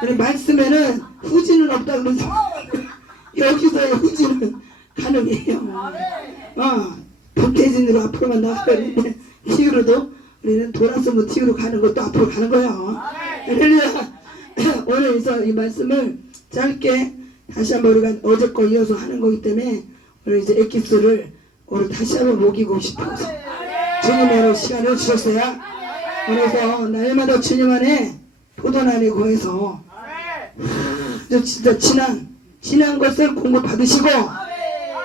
그래 말씀에는 후진은 없다 그러죠. 여기서의 후진은 가능해요. 복태진으로 앞으로만 나가는데 뒤로도 우리는 돌아서면 뒤로 가는 것도 앞으로 가는 거예요. 오늘 이 말씀을 짧게 다시 한번 우리가 어제 거 이어서 하는 거기 때문에 오늘 이제 엑기스를 오늘 다시 한번 먹이고 싶어서 주님의 시간을 주셨어요. 그래서 날마다 주님 안에 포도나무에 거해서 진짜 지난 것을 공부 받으시고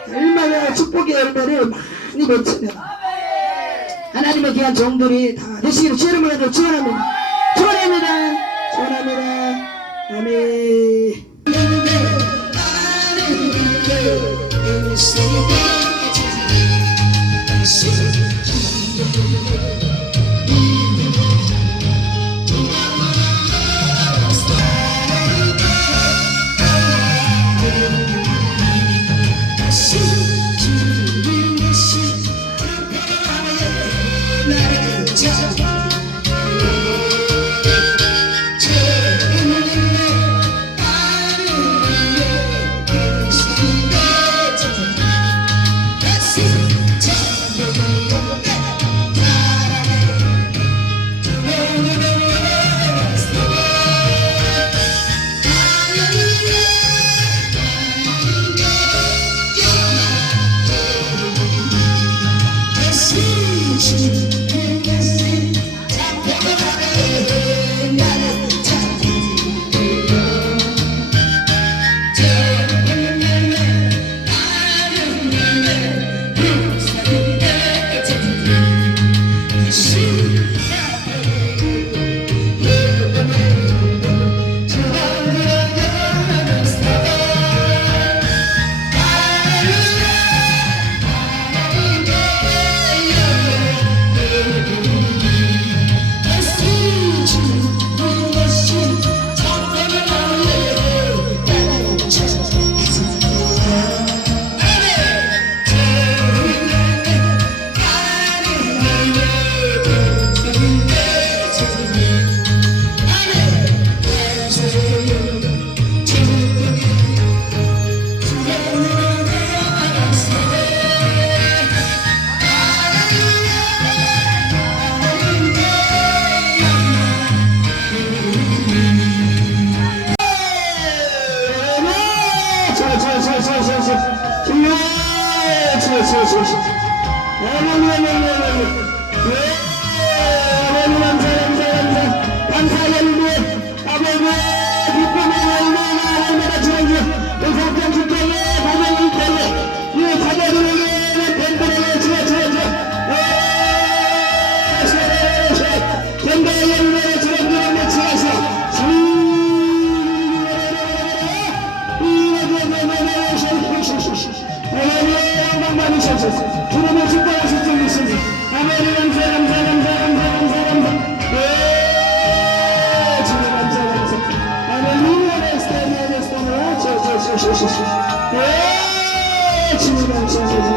얼마나 축복의 열매를 많이 맺히는 하나님의 귀한 종들이 다 되시기를 주의 이름으로 축원합니다. 축원합니다. 축원합니다. 아멘. 주님의 축복하실 줄 믿습니다. 아멘. 감사.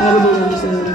아버지 감사합니다.